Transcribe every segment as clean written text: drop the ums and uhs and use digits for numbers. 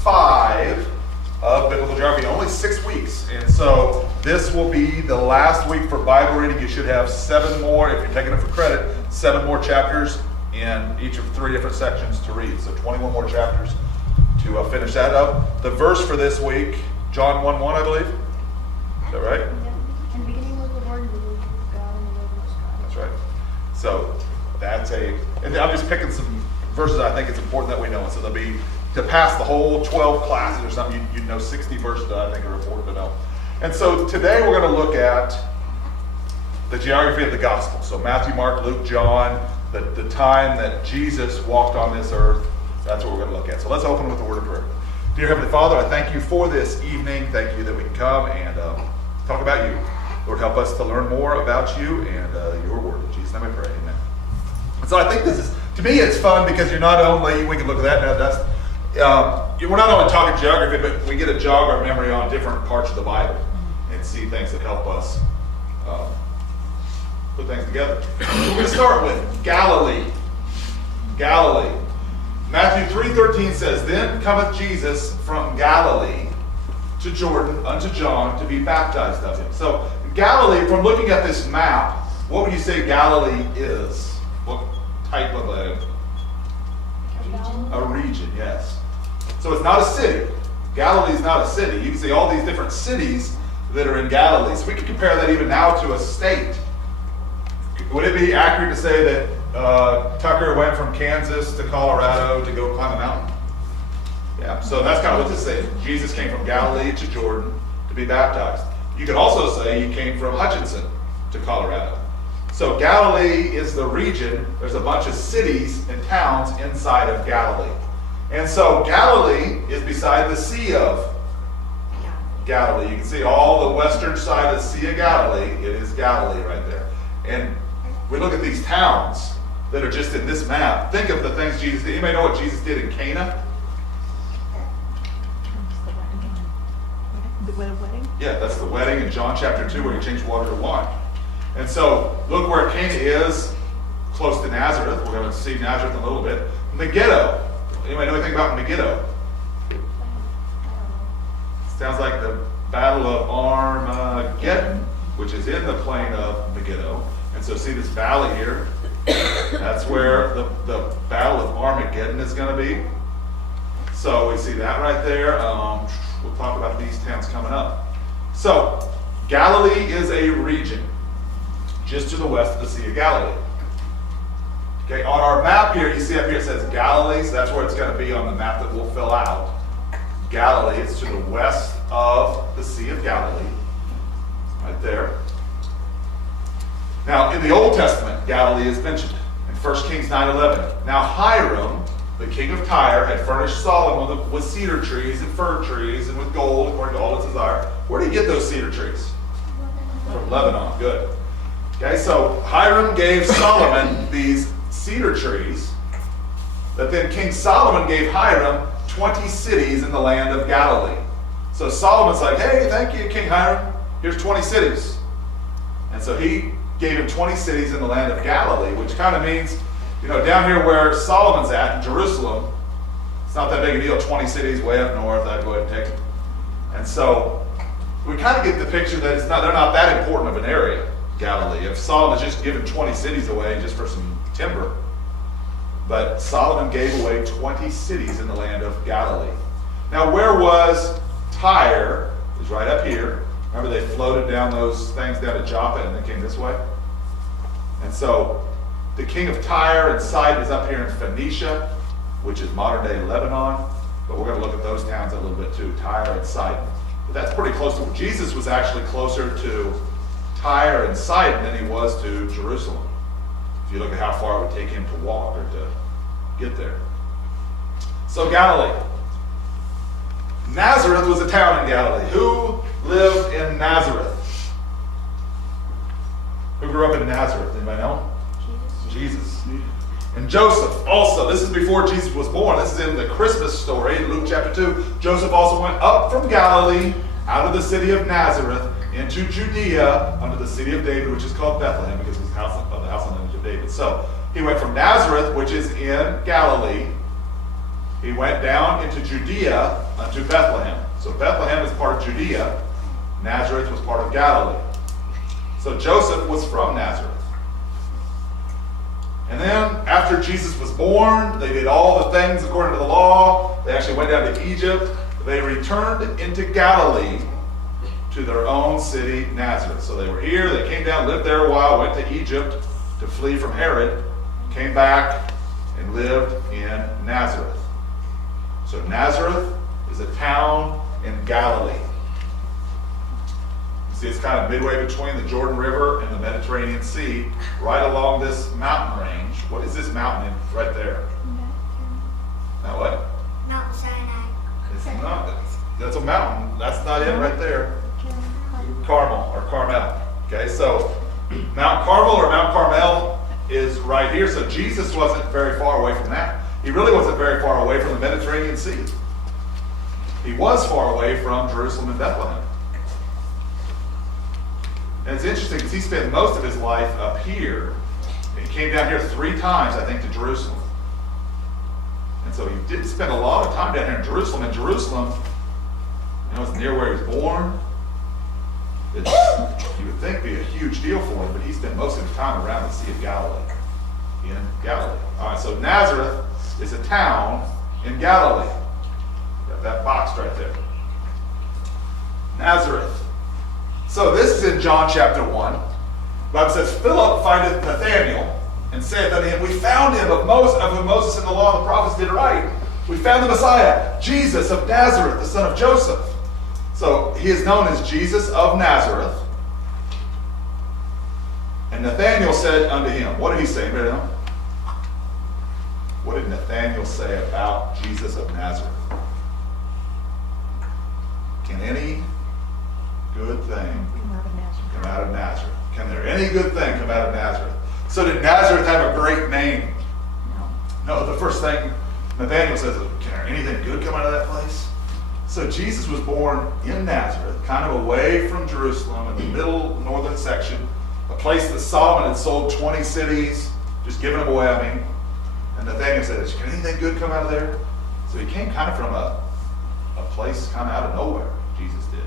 5 of biblical geography, only 6 weeks. And so this will be the last week for Bible reading. You should have 7 more, if you're taking it for credit, 7 more chapters in each of 3 different sections to read. So 21 more chapters to finish that up. The verse for this week, John 1:1, I believe. Is that right? In the beginning was the Word, and the Word was God, and the Word was God. That's right. So that's and I'm just picking some verses I think it's important that we know. And so there'll be, to pass the whole 12 classes or something, you know 60 verses that I think are important to know. And so today we're going to look at the geography of the gospel. So Matthew, Mark, Luke, John, the time that Jesus walked on this earth, that's what we're going to look at. So let's open with a word of prayer. Dear Heavenly Father, I thank you for this evening. Thank you that we can come and talk about you. Lord, help us to learn more about you and your word. In Jesus' name I pray, amen. And so I think this is, to me it's fun because you're not only, we can look at that now, that's, we're not only talking geography, but we get to jog our memory on different parts of the Bible and see things that help us put things together. We're going to start with Galilee. Galilee. Matthew 3:13 says, "Then cometh Jesus from Galilee to Jordan unto John to be baptized of him." So Galilee, from looking at this map, what would you say Galilee is? What type of a region, yes. So it's not a city. Galilee is not a city. You can see all these different cities that are in Galilee. So we can compare that even now to a state. Would it be accurate to say that Tucker went from Kansas to Colorado to go climb a mountain? Yeah, so that's kind of what this is. Jesus came from Galilee to Jordan to be baptized. You could also say he came from Hutchinson to Colorado. So Galilee is the region. There's a bunch of cities and towns inside of Galilee. And so Galilee is beside the Sea of Galilee. You can see all the western side of the Sea of Galilee. It is Galilee right there. And we look at these towns that are just in this map. Think of the things Jesus did. Anybody know what Jesus did in Cana? The wedding? Yeah, that's the wedding in John chapter 2 where he changed water to wine. And so look where Cana is, close to Nazareth. We're going to see Nazareth in a little bit. Megiddo. Anybody know anything about Megiddo? Sounds like the Battle of Armageddon, which is in the plain of Megiddo. And so see this valley here? That's where the Battle of Armageddon is going to be. So we see that right there. We'll talk about these towns coming up. So Galilee is a region just to the west of the Sea of Galilee. Okay, on our map here, you see up here it says Galilee, so that's where it's going to be on the map that we'll fill out. Galilee is to the west of the Sea of Galilee, right there. Now, in the Old Testament, Galilee is mentioned in 1 Kings 9:11. Now Hiram, the king of Tyre, had furnished Solomon with cedar trees and fir trees and with gold, according to all its desire. Where did he get those cedar trees? From Lebanon. Good. Okay, so Hiram gave Solomon these cedar trees, but then King Solomon gave Hiram 20 cities in the land of Galilee. So Solomon's like, hey, thank you, King Hiram. Here's 20 cities. And so he gave him 20 cities in the land of Galilee, which kind of means, you know, down here where Solomon's at, in Jerusalem, it's not that big a deal. 20 cities way up north, I'd go ahead and take them. And so we kind of get the picture that they're not that important of an area, Galilee. If Solomon's just given 20 cities away just for some timber, but Solomon gave away 20 cities in the land of Galilee. Now, where was Tyre? Is right up here. Remember, they floated down those things down to Joppa and then came this way. And so the king of Tyre and Sidon is up here in Phoenicia, which is modern day Lebanon. But we're going to look at those towns a little bit too, Tyre and Sidon. But that's pretty close to, Jesus was actually closer to Tyre and Sidon than he was to Jerusalem. If you look at how far it would take him to walk or to get there. So Galilee. Nazareth was a town in Galilee. Who lived in Nazareth? Who grew up in Nazareth? Anybody know? Jesus. And Joseph also. This is before Jesus was born. This is in the Christmas story in Luke chapter 2. Joseph also went up from Galilee out of the city of Nazareth into Judea under the city of David, which is called Bethlehem because it was the house and lineage of David. So he went from Nazareth, which is in Galilee, he went down into Judea unto Bethlehem. So Bethlehem is part of Judea. Nazareth was part of Galilee. So Joseph was from Nazareth. And then after Jesus was born, they did all the things according to the law. They actually went down to Egypt. They returned into Galilee to their own city, Nazareth. So they were here, they came down, lived there a while, went to Egypt to flee from Herod, came back and lived in Nazareth. So Nazareth is a town in Galilee. You see, it's kind of midway between the Jordan River and the Mediterranean Sea, right along this mountain range. What is this mountain right there? Now what? Mount Sinai. It's not. That's a mountain. That's not it right there. Carmel or Carmel. Okay, so Mount Carmel or Mount Carmel is right here. So Jesus wasn't very far away from that. He really wasn't very far away from the Mediterranean Sea. He was far away from Jerusalem and Bethlehem. And it's interesting because he spent most of his life up here. He came down here 3 times, I think, to Jerusalem. And so he did spend a lot of time down here in Jerusalem. And Jerusalem, it's near where he was born. You would think be a huge deal for him, but he spent most of his time around the Sea of Galilee. In Galilee. All right, so Nazareth is a town in Galilee. Got that box right there. Nazareth. So this is in John chapter 1. The Bible says, Philip findeth Nathanael, and saith unto him, We found him of whom Moses and the law and the prophets did write. We found the Messiah, Jesus of Nazareth, the son of Joseph. So he is known as Jesus of Nazareth. And Nathanael said unto him, what did he say? Remember him? What did Nathanael say about Jesus of Nazareth? Can any good thing come out of Nazareth? Can there any good thing come out of Nazareth? So did Nazareth have a great name? No, the first thing Nathanael says is, can there anything good come out of that place? So Jesus was born in Nazareth, kind of away from Jerusalem, in the middle northern section, a place that Solomon had sold 20 cities, just giving them away, And Nathanael said, can anything good come out of there? So he came kind of from a place kind of out of nowhere, Jesus did.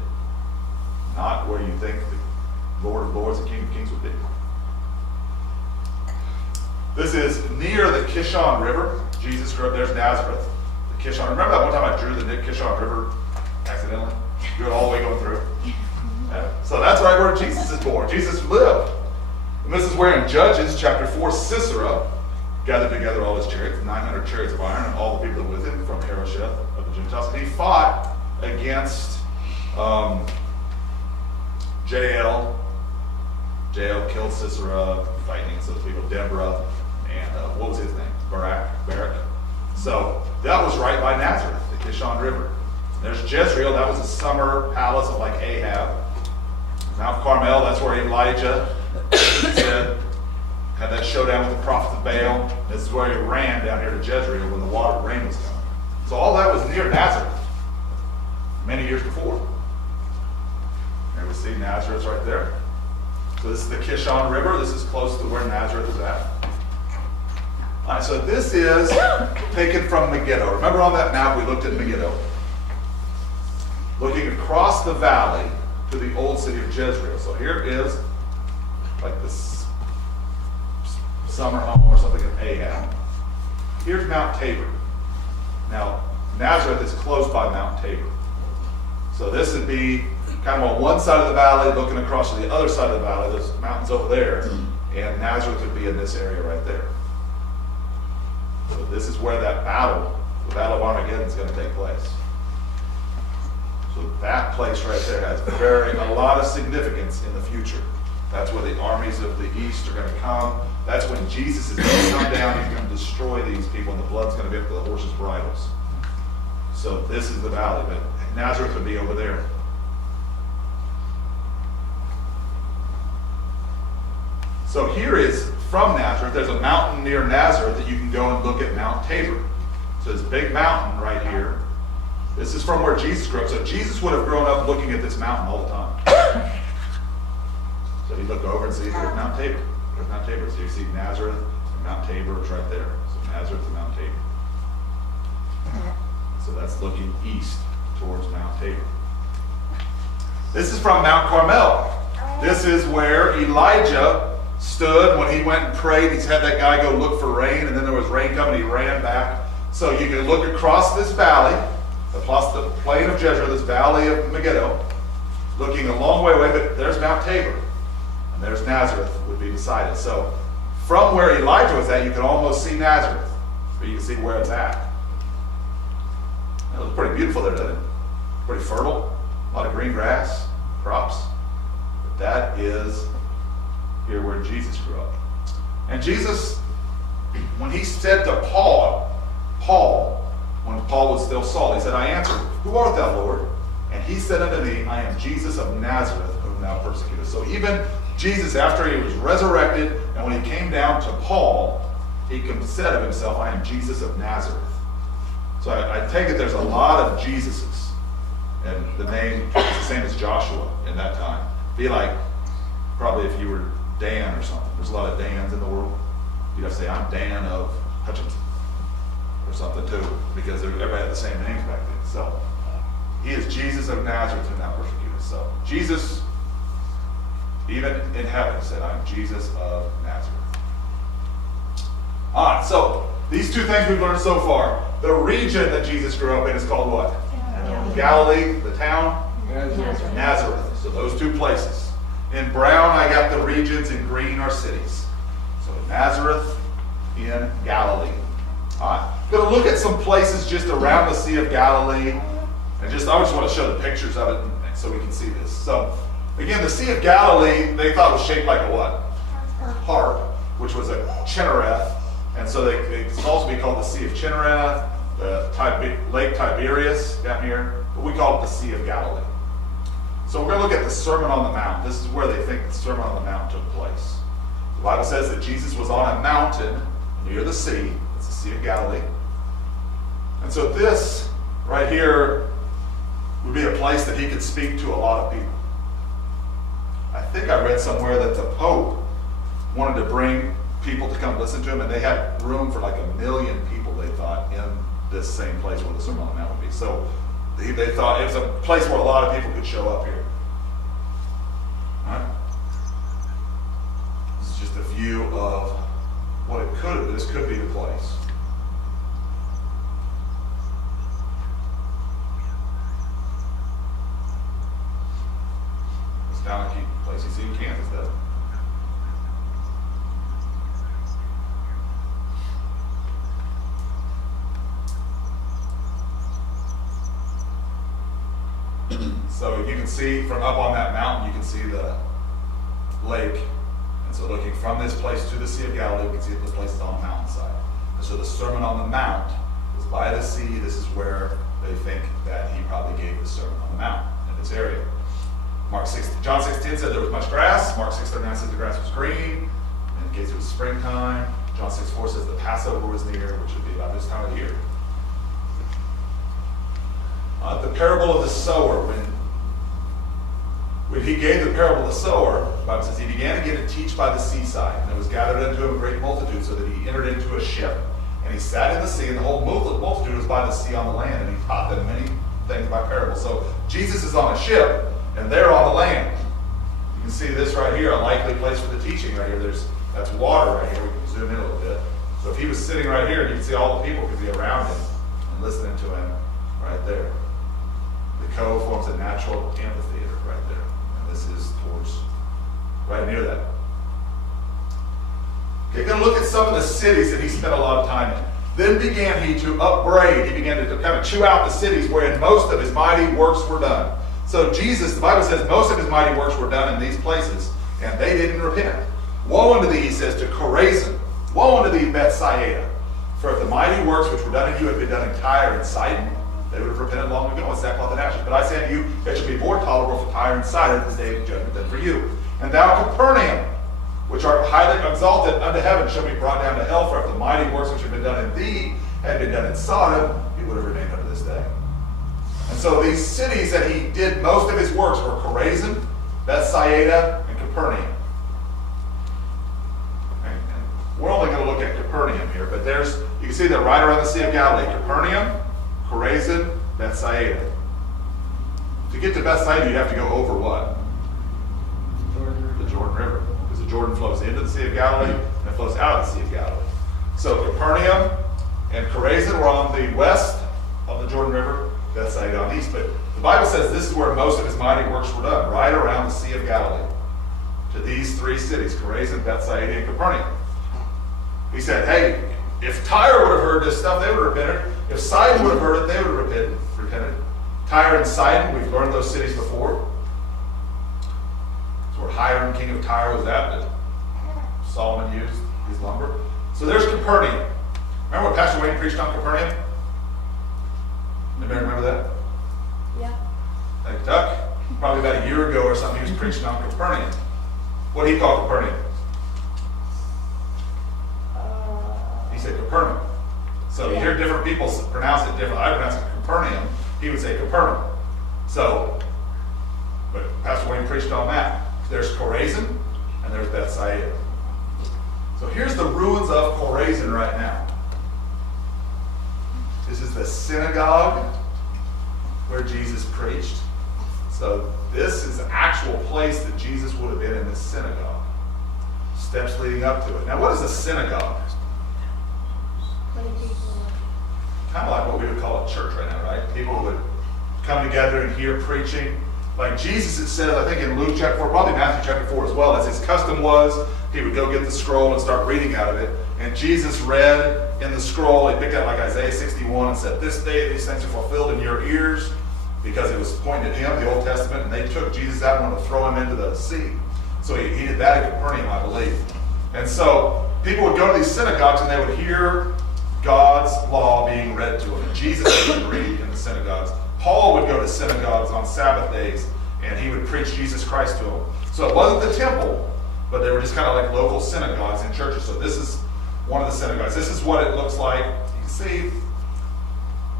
Not where you think the Lord of Lords and King of Kings would be. This is near the Kishon River. Jesus grew up, there's Nazareth. The Kishon, remember that one time I drew the Kishon River accidentally? Drew it all the way going through. Yeah. So that's right where Jesus is born. Jesus lived. And this is where in Judges chapter 4, Sisera gathered together all his chariots, 900 chariots of iron, and all the people with him from Harosheth of the Gentiles. And he fought against Jael. Jael killed Sisera, fighting against those people, Deborah, and what was his name? Barak. So that was right by Nazareth, the Kishon River. There's Jezreel, that was a summer palace of like Ahab. Mount Carmel, that's where Elijah had that showdown with the prophets of Baal. This is where he ran down here to Jezreel when the rain was coming. So all that was near Nazareth, many years before. There we see Nazareth right there. So this is the Kishon River. This is close to where Nazareth is at. All right, so this is taken from Megiddo. Remember on that map we looked at Megiddo? Looking across the valley to the old city of Jezreel. So here is like this summer home or something of Ahab. Here's Mount Tabor. Now, Nazareth is close by Mount Tabor. So this would be kind of on one side of the valley, looking across to the other side of the valley. There's mountains over there, and Nazareth would be in this area right there. So this is where that battle, the Battle of Armageddon, is going to take place. So that place right there has a lot of significance in the future. That's where the armies of the east are going to come. That's when Jesus is going to come down. He's going to destroy these people, and the blood's going to be up to the horses' bridles. So this is the valley, but Nazareth would be over there. So here is from Nazareth. There's a mountain near Nazareth that you can go and look at Mount Tabor. So this big mountain right here. This is from where Jesus grew up. So Jesus would have grown up looking at this mountain all the time. So he'd look over and see, there's Mount Tabor. There's Mount Tabor. So you see Nazareth and Mount Tabor is right there. So Nazareth and Mount Tabor. So that's looking east towards Mount Tabor. This is from Mount Carmel. This is where Elijah stood when he went and prayed. He's had that guy go look for rain, and then there was rain coming, he ran back. So you can look across this valley, across the plain of Jezreel, this valley of Megiddo, looking a long way away, but there's Mount Tabor, and there's Nazareth would be beside it. So from where Elijah was at, you can almost see Nazareth, but you can see where it's at. It looks pretty beautiful there, doesn't it? Pretty fertile, a lot of green grass, crops. But that is here where Jesus grew up. And Jesus, when he said to Paul, when Paul was still Saul, he said, I answered, who art thou, Lord? And he said unto me, I am Jesus of Nazareth, whom thou persecutest. So even Jesus, after he was resurrected, and when he came down to Paul, he said of himself, I am Jesus of Nazareth. So I take it there's a lot of Jesuses. And the name is the same as Joshua in that time. Be like, probably if you were Dan or something. There's a lot of Dans in the world. You'd have to say, I'm Dan of Hutchinson. Or something too. Because everybody had the same names back then. So he is Jesus of Nazareth whom thou persecutest. So Jesus, even in heaven, said, I'm Jesus of Nazareth. All right, so these two things we've learned so far. The region that Jesus grew up in is called what? Galilee. The town? Nazareth. So those two places. In brown, I got the regions. In green are cities. So Nazareth in Galilee. All right. I'm going to look at some places just around the Sea of Galilee. And I just want to show the pictures of it so we can see this. So, again, the Sea of Galilee, they thought was shaped like a what? Harp, which was a Chinnereth. And so it's also be called the Sea of Chinnereth, the Lake Tiberias down here, but we call it the Sea of Galilee. So we're going to look at the Sermon on the Mount. This is where they think the Sermon on the Mount took place. The Bible says that Jesus was on a mountain near the sea. It's the Sea of Galilee. And so this right here would be a place that he could speak to a lot of people. I think I read somewhere that the Pope wanted to bring people to come listen to him, and they had room for like 1 million people, they thought, in this same place where the Sermon on the Mount would be. So they thought it was a place where a lot of people could show up here. All right? This is just a view of what it could have been. This could be the place. It's down like a place you see in Kansas, though. So you can see from up on that mountain, you can see the lake. And so looking from this place to the Sea of Galilee, we can see that the place is on the mountainside. And so the Sermon on the Mount is by the sea. This is where they think that he probably gave the Sermon on the Mount in this area. John 6:10 said there was much grass. Mark 6:39 says the grass was green, indicates it was springtime. John 6:4 says the Passover was near, which would be about this time of year. The parable of the sower, when he gave the parable of the sower, the Bible says he began again to teach by the seaside, and there was gathered unto him a great multitude, so that he entered into a ship, and he sat in the sea, and the whole multitude was by the sea on the land, and he taught them many things by parables. So Jesus is on a ship, and they're on the land. You can see this right here, a likely place for the teaching right here. That's water right here. We can zoom in a little bit. So if he was sitting right here, you can see all the people could be around him and listening to him right there. The cove forms a natural amphitheater right there. And this is towards, right near that. Okay, going to look at some of the cities that he spent a lot of time in. Then began he to upbraid. He began to kind of chew out the cities wherein most of his mighty works were done. So Jesus, the Bible says most of his mighty works were done in these places, and they didn't repent. Woe unto thee, he says, to Chorazin. Woe unto thee, Bethsaida. For if the mighty works which were done in you had been done in Tyre and Sidon, they would have repented long ago in sackcloth and ashes. But I say unto you, it shall be more tolerable for Tyre and Sidon at this day of judgment than for you. And thou, Capernaum, which art highly exalted unto heaven, shall be brought down to hell. For if the mighty works which have been done in thee had been done in Sodom, it would have remained unto this day. And so these cities that he did most of his works were Chorazin, Bethsaida, and Capernaum. And we're only going to look at Capernaum here, but you can see that right around the Sea of Galilee, Capernaum, Chorazin, Bethsaida. To get to Bethsaida, you have to go over what? The Jordan River. Because the Jordan flows into the Sea of Galilee and it flows out of the Sea of Galilee. So Capernaum and Chorazin were on the west of the Jordan River, Bethsaida on the east. But the Bible says this is where most of his mighty works were done, right around the Sea of Galilee. To these three cities, Chorazin, Bethsaida, and Capernaum. He said, hey, if Tyre would have heard this stuff, they would have repented. If Sidon would have heard it, they would have repented. Tyre and Sidon, we've learned those cities before. It's where Hiram, king of Tyre, was at that Solomon used his lumber. So there's Capernaum. Remember what Pastor Wayne preached on Capernaum? Anybody remember that? Yeah. Like Duck, probably about a year ago or something, he was preaching on Capernaum. What did he call Capernaum? He said Capernaum. So you hear different people pronounce it differently. I pronounce it Capernaum. He would say Capernaum. So, but Pastor Wayne preached on that. There's Chorazin and there's Bethsaida. So here's the ruins of Chorazin right now. This is the synagogue where Jesus preached. So this is the actual place that Jesus would have been in this synagogue. Steps leading up to it. Now what is a synagogue? Kind of like what we would call a church right now, right? People would come together and hear preaching. Like Jesus, it says, I think in Luke chapter 4, probably Matthew chapter 4 as well, as his custom was, he would go get the scroll and start reading out of it. And Jesus read in the scroll, he picked out like Isaiah 61 and said, this day these things are fulfilled in your ears, because it was pointing at him, the Old Testament, and they took Jesus out and wanted to throw him into the sea. So he did that at Capernaum, I believe. And so people would go to these synagogues and they would hear God's law being read to them. And Jesus would read in the synagogues. Paul would go to synagogues on Sabbath days and he would preach Jesus Christ to them. So it wasn't the temple, but they were just kind of like local synagogues and churches. So this is one of the synagogues. This is what it looks like. You can see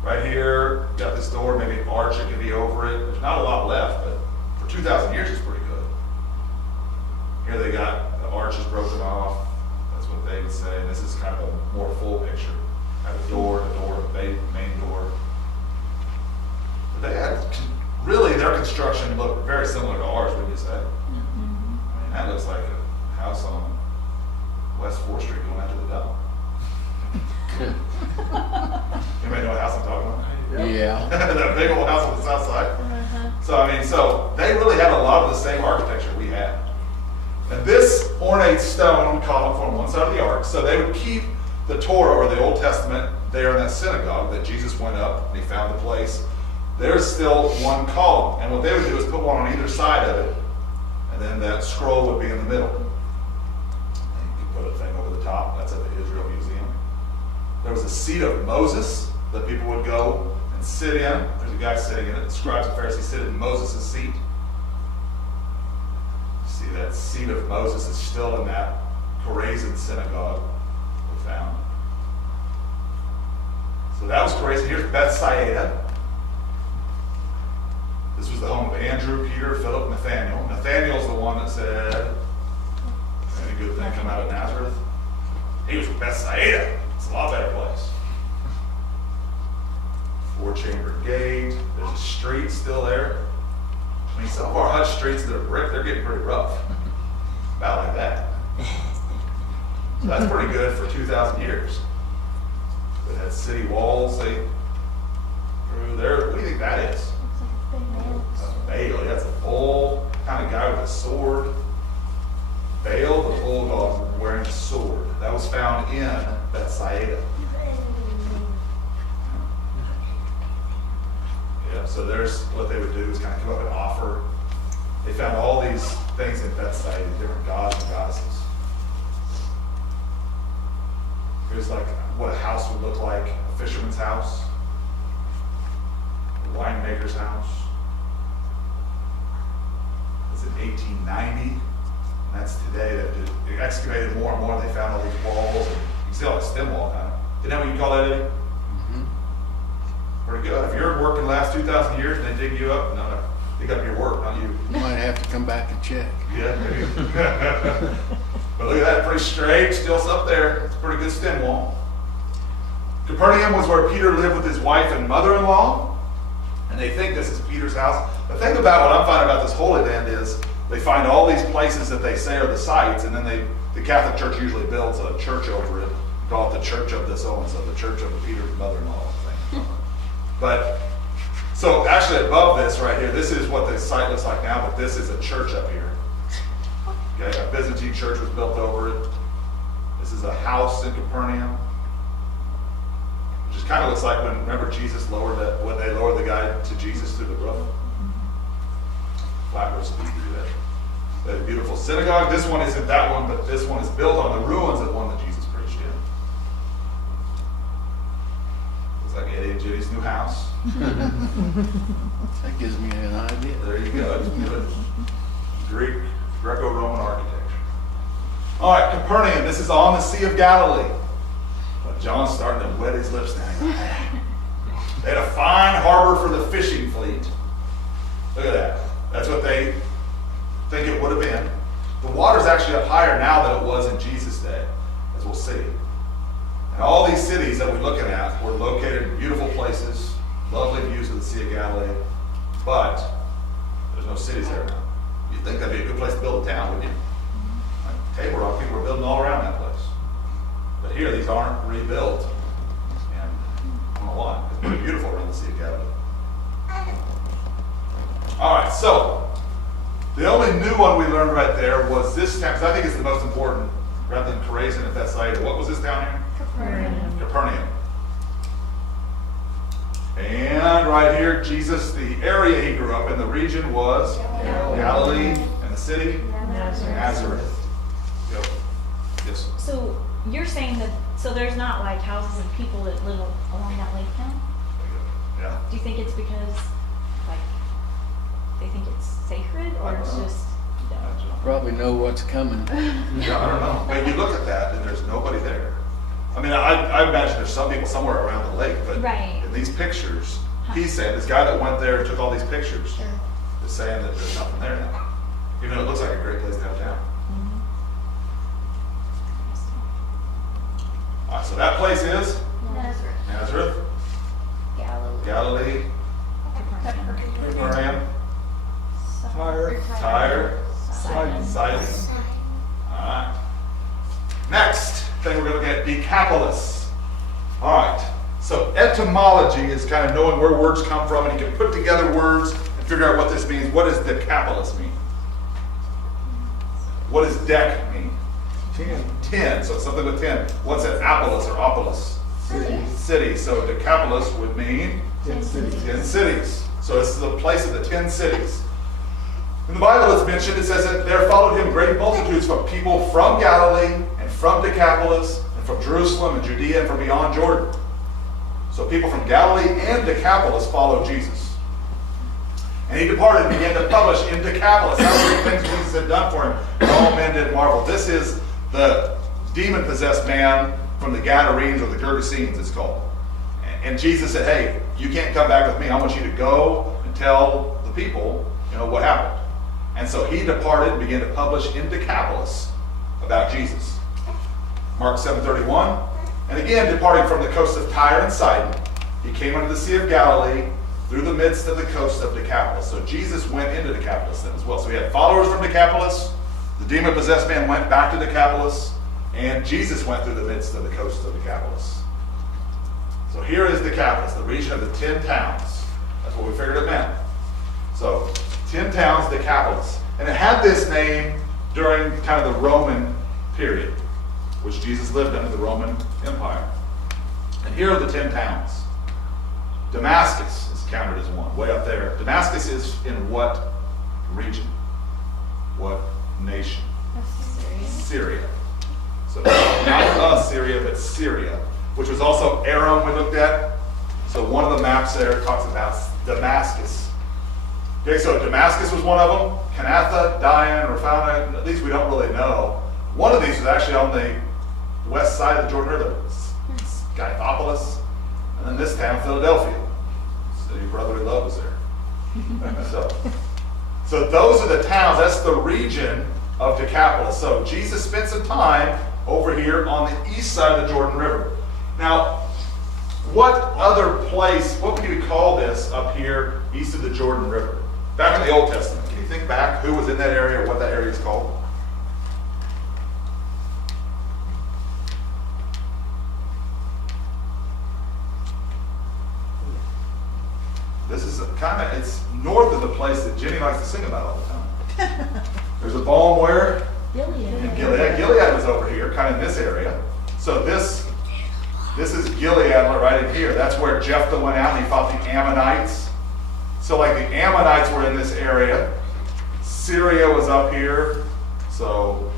right here, got this door, maybe an arch that can be over it. There's not a lot left, but for 2,000 years it's pretty good. Here they got the arches broken off. That's what they would say. This is kind of a more full picture. Have a door, the main door. But they had, really their construction looked very similar to ours, wouldn't you say? I mean, that looks like a house on West 4th Street going out to the dump. Anybody know what house I'm talking about? Yeah. That big old house on the south side. So they really had a lot of the same architecture we had. And this ornate stone column formed one side of the ark, so they would keep the Torah or the Old Testament there in that synagogue that Jesus went up and he found the place. There's still one column, and what they would do is put one on either side of it, and then that scroll would be in the middle. And you could put a thing over the top. That's at the Israel Museum. There was a seat of Moses that people would go and sit in. There's a guy sitting in it. The scribes and Pharisees sit in Moses' seat. See, that seat of Moses is still in that Chorazin synagogue we found. So that was Chorazin. Here's Bethsaida. This was the home of Andrew, Peter, Philip, Nathaniel. Nathaniel's the one that said, any good thing come out of Nazareth? He was from Bethsaida. It's a lot better place. 4-chambered gate. There's a street still there. I mean, some of our hut streets that are brick, they're getting pretty rough. About like that. So that's pretty good for 2,000 years. It had city walls they through there. What do you think that is? A Baal. That's a bull kind of guy with a sword. Baal, the bulldog, wearing a sword. That was found in Bethsaida. Yeah, so there's what they would do is kind of come up and offer. They found all these things in Bethsaida, different gods and goddesses. Here's like what a house would look like, a fisherman's house, a winemaker's house. It's in 1890, and that's today. They excavated more and more, and they found all these walls. And you can see all the stem wall kind of. Isn't that what you call that, Eddie? Pretty good. If you're working the last 2,000 years and they dig you up, no, dig up your work, not you. Might have to come back and check. Yeah, maybe. But look at that, pretty straight, still up there. It's a pretty good stem wall. Capernaum was where Peter lived with his wife and mother-in-law, and they think this is Peter's house. The thing about what I'm finding about this Holy Land is they find all these places that they say are the sites, and then the Catholic Church usually builds a church over it. They call it the Church of the so-and-so, the Church of Peter's mother-in-law thing. But, so actually above this right here, this is what the site looks like now, but this is a church up here. Okay, a Byzantine church was built over it. This is a house in Capernaum. It just kind of looks like when, remember Jesus when they lowered the guy to Jesus through the roof? Flat roof speed through that. They had a beautiful synagogue. This one isn't that one, but this one is built on the ruins of one that Jesus preached in. Looks like Eddie and Judy's new house. That gives me an idea. There you go. It's good. Greco-Roman architecture. All right, Capernaum. This is on the Sea of Galilee. But John's starting to wet his lips now. They had a fine harbor for the fishing fleet. Look at that. That's what they think it would have been. The water's actually up higher now than it was in Jesus' day, as we'll see. And all these cities that we're looking at were located in beautiful places, lovely views of the Sea of Galilee, but there's no cities there now. You'd think that'd be a good place to build a town, wouldn't you? Like Table Rock, people are building all around that place. But here, these aren't rebuilt. And I don't know why. It's pretty beautiful around the Sea of Galilee. All right, so the only new one we learned right there was this town, because I think it's the most important, rather than Chorazin and Bethsaida. What was this down here? Capernaum. Capernaum. And right here, Jesus, the area he grew up in, the region was Galilee, and the city? Nazareth. Yep. Yes. So you're saying that, so there's not like houses of people that live along that lake now? Yeah. Do you think it's because, like, they think it's sacred, or it's just, Probably know what's coming. Yeah, I don't know. But you look at that and there's nobody there. I mean, I imagine there's some people somewhere around the lake, but Right. in these pictures, he's saying, this guy that went there and took all these pictures Sure. is saying that there's nothing there now. Even though it looks like a great place to have town. All right, so that place is Nazareth. Nazareth, Galilee, Capernaum, Tyre, Sidon. All right. Next thing we're going to look at, Decapolis. All right. So etymology is kind of knowing where words come from, and you can put together words and figure out what this means. What does Decapolis mean? What does dec mean? 10. So it's something with 10. What's an apolis or opolis? City. So Decapolis would mean 10 cities. So it's the place of the 10 cities. In the Bible it's mentioned, it says that there followed him great multitudes from people from Galilee and from Decapolis and from Jerusalem and Judea and from beyond Jordan. So people from Galilee and Decapolis followed Jesus. And he departed and began to publish in Decapolis how great things Jesus had done for him. And all men did marvel. This is the demon-possessed man from the Gadarenes, or the Gergesenes it's called. And Jesus said, hey, you can't come back with me. I want you to go and tell the people, what happened. And so he departed and began to publish in Decapolis about Jesus. Mark 7:31. And again, departing from the coast of Tyre and Sidon, he came unto the Sea of Galilee through the midst of the coast of Decapolis. So Jesus went into Decapolis then as well. So we had followers from Decapolis, the demon-possessed man went back to Decapolis, and Jesus went through the midst of the coast of Decapolis. So here is Decapolis, the region of the 10 towns. That's what we figured it meant. So 10 towns, Decapolis. And it had this name during kind of the Roman period, which Jesus lived under the Roman Empire. And here are the 10 towns. Damascus is counted as one, way up there. Damascus is in what region? What nation? Syria. So not Assyria, but Syria, which was also Aram we looked at. So one of the maps there talks about Damascus. Okay, so Damascus was one of them. Kanatha, Dian, Raphana, these we don't really know. One of these was actually on the west side of the Jordan River, Scythopolis, and then this town, Philadelphia. City of brotherly love is there. So those are the towns, that's the region of Decapolis. So Jesus spent some time over here on the east side of the Jordan River. Now, What other place, what would you call this up here east of the Jordan River? Back in the Old Testament, can you think back who was in that area or what that area is called? This is it's north of the place that Jenny likes to sing about all the time. There's a balm where? In Gilead. Gilead was over here, kind of in this area. So this is Gilead right in here. That's where Jephthah went out and he fought the Ammonites. So like the Ammonites were in this area. Syria was up here. So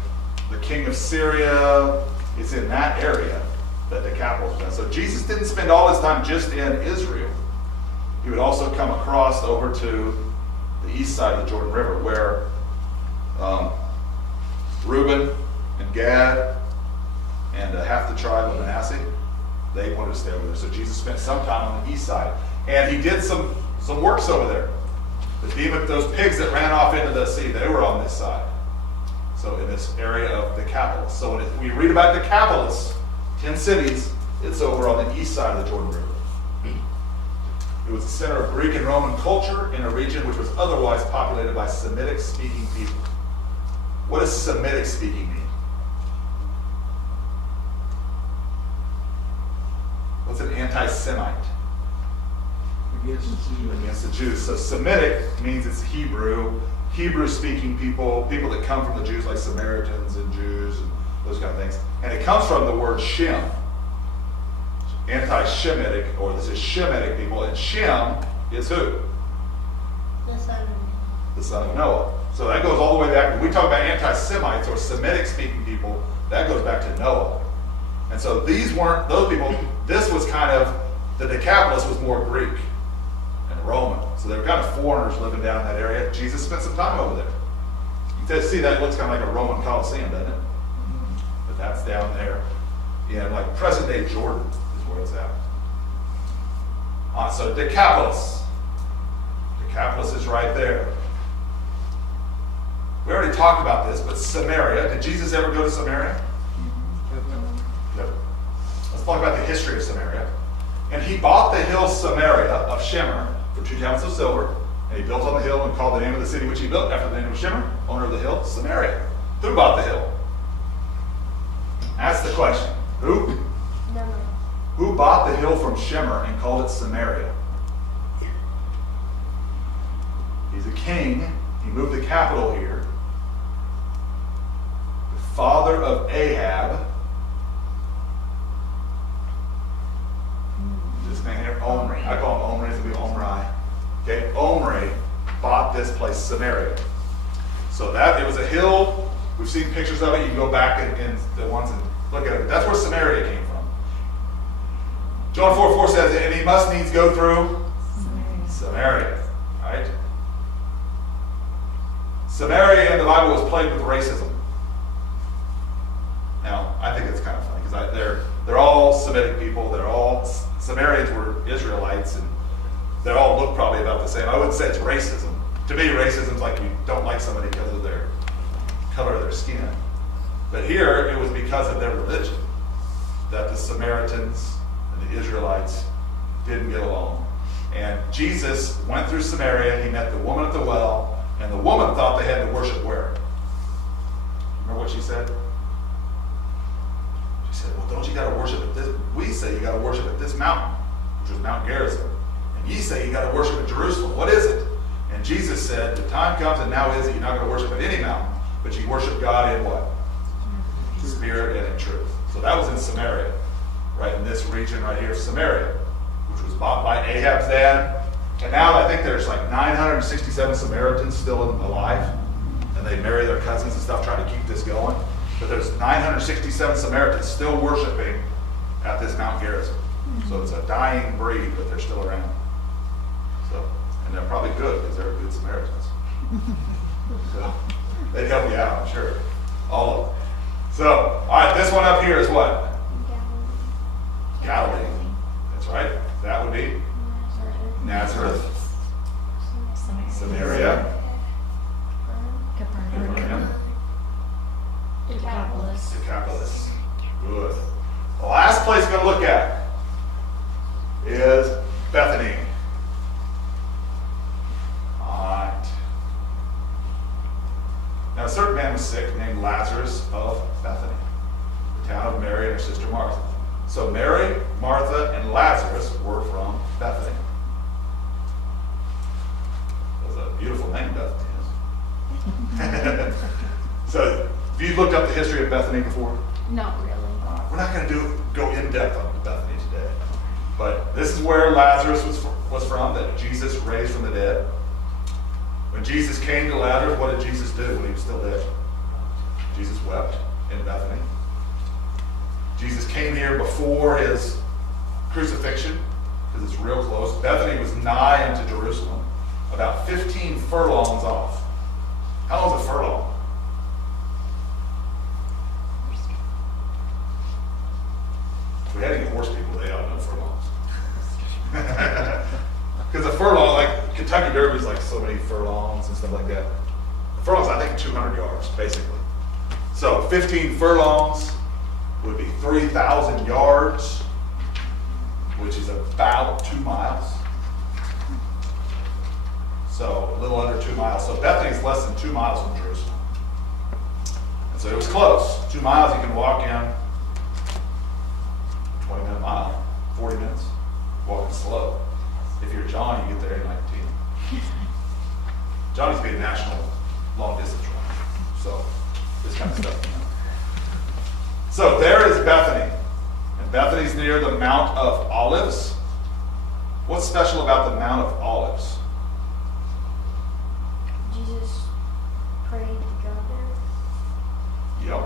the king of Syria is in that area that the capital is in. So Jesus didn't spend all his time just in Israel. He would also come across over to the east side of the Jordan River where Reuben and Gad and half the tribe of Manasseh, they wanted to stay over there. So Jesus spent some time on the east side. And he did some works over there. Those pigs that ran off into the sea, they were on this side. So in this area of the Decapolis. So when we read about Decapolis, 10 cities, it's over on the east side of the Jordan River. It was the center of Greek and Roman culture in a region which was otherwise populated by Semitic-speaking people. What does Semitic-speaking mean? What's an anti-Semite? Against the Jews. So Semitic means it's Hebrew. Hebrew-speaking people that come from the Jews, like Samaritans and Jews and those kind of things. And it comes from the word Shem. Anti-Shemitic, or this is Shemitic people, and Shem is who? The son of man. The son of Noah. So that goes all the way back. When we talk about anti-Semites or Semitic-speaking people, that goes back to Noah. And so these weren't those people. This was kind of, the Decapolis was more Greek and Roman. So they were kind of foreigners living down in that area. Jesus spent some time over there. You can see that looks kind of like a Roman Colosseum, doesn't it? But that's down there in like present-day Jordan. Where it's at. So Decapolis. Decapolis is right there. We already talked about this, but Samaria. Did Jesus ever go to Samaria? Yep. Let's talk about the history of Samaria. And he bought the hill Samaria of Shemer for 2 talents of silver, and he built on the hill and called the name of the city which he built after the name of Shemer, owner of the hill, Samaria. Who bought the hill? That's the question. Who? No. Who bought the hill from Shemer and called it Samaria? He's a king. He moved the capital here. The father of Ahab. This man here, Omri. I call him Omri. It's going to be Omri. Okay, Omri bought this place, Samaria. So that, it was a hill. We've seen pictures of it. You can go back in the ones and look at it. That's where Samaria came from. John 4:4 says, and he must needs go through Samaria. Right? Samaria in the Bible was plagued with racism. Now, I think it's kind of funny because they're all Semitic people. They're all Samaritans were Israelites, and they all look probably about the same. I wouldn't say it's racism. To me, racism is like you don't like somebody because of their color of their skin. But here, it was because of their religion that the Samaritans and the Israelites didn't get along. And Jesus went through Samaria. He met the woman at the well, and the woman thought they had to worship where? Remember what she said? She said, well, don't you got to worship at this? We say you got to worship at this mountain, which was Mount Gerizim. And ye say you got to worship at Jerusalem. What is it? And Jesus said, the time comes, and now is it, you're not going to worship at any mountain, but you worship God in what? In spirit and in truth. So that was in Samaria, right in this region right here, Samaria, which was bought by Ahab's dad. And now I think there's like 967 Samaritans still alive, and they marry their cousins and stuff trying to keep this going. But there's 967 Samaritans still worshiping at this Mount Gerizim. So it's a dying breed, but they're still around. So, and they're probably good because they're good Samaritans. So they'd help you out, I'm sure. All of them. So, all right, this one up here is what? Galilee. That's right. That would be Nazareth, Samaria, Capernaum, Decapolis. Decapolis. Good. The last place we're going to look at Now a certain man was sick named Lazarus of Bethany, the town of Mary and her sister Martha. So Mary, Martha, and Lazarus were from Bethany. That's a beautiful name, Bethany is. So, have you looked up the history of Bethany before? Not really. We're not going to go in depth on Bethany today, but this is where Lazarus was from, that Jesus raised from the dead. When Jesus came to Lazarus, what did Jesus do when he was still dead? Jesus wept in Bethany. Jesus came here before his crucifixion, because it's real close. Bethany was nigh unto Jerusalem, about 15 furlongs off. How long is a furlong? If we had any horse people, they ought to know furlongs. Because a furlong, like Kentucky Derby is like so many furlongs and stuff like that. A furlong's, I think, 200 yards, basically. So 15 furlongs would be 3,000 yards, which is about 2 miles. So a little under 2 miles. So Bethany's less than 2 miles from Jerusalem. And so it was close. 2 miles you can walk in 20-minute mile, 40 minutes, walking slow. If you're John, you get there in 19. John used to be a national long distance runner. So this kind of stuff. So there is Bethany. And Bethany's near the Mount of Olives. What's special about the Mount of Olives? Jesus prayed to go there. Yep.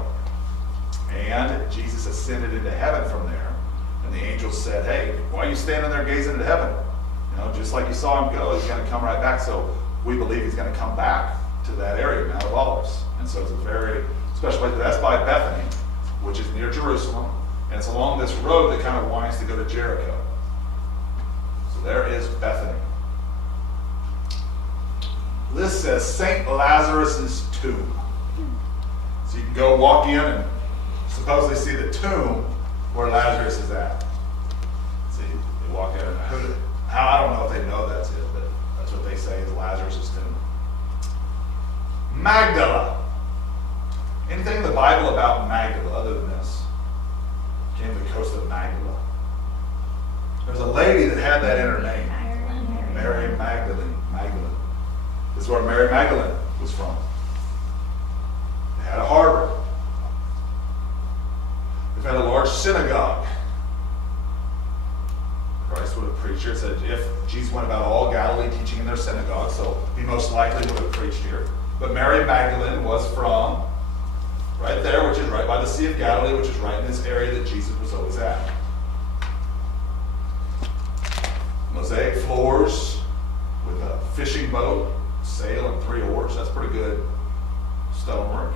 And Jesus ascended into heaven from there. And the angels said, hey, why are you standing there gazing into heaven? You know, just like you saw him go, he's going to come right back. So we believe he's going to come back to that area, Mount of Olives. And so it's a very special place. That's by Bethany, which is near Jerusalem. And it's along this road that kind of winds to go to Jericho. So there is Bethany. This says St. Lazarus' tomb. So you can go walk in and supposedly see the tomb where Lazarus is at. See, they walk in and I don't know if they know that's it, but that's what they say is Lazarus' tomb. Magdala. Anything in the Bible about Magdala other than this? Came to the coast of Magdala. There's a lady that had that in her name. Mary Magdalene. This is where Mary Magdalene was from. They had a harbor. They've had a large synagogue. Christ would have preached here. It said if Jesus went about all Galilee teaching in their synagogue, so he most likely would have preached here. But Mary Magdalene was from right there, which is right by the Sea of Galilee, which is right in this area that Jesus was always at. Mosaic floors with a fishing boat, sail, and 3 oars. That's pretty good stonework.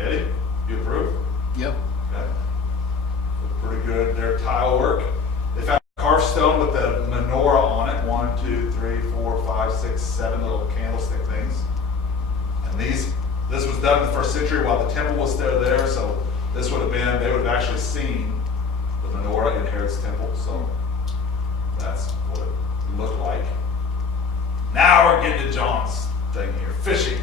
Eddie, you approve? Yep. Okay. Pretty good their tile work. They found a carved stone with the menorah on it. 1, 2, 3, 4, 5, 6, 7 little candlestick things. And this was done in the 1st century while the temple was still there. So this would have been, they would have actually seen the menorah in Herod's temple. So that's what it looked like. Now we're getting to John's thing here, fishing.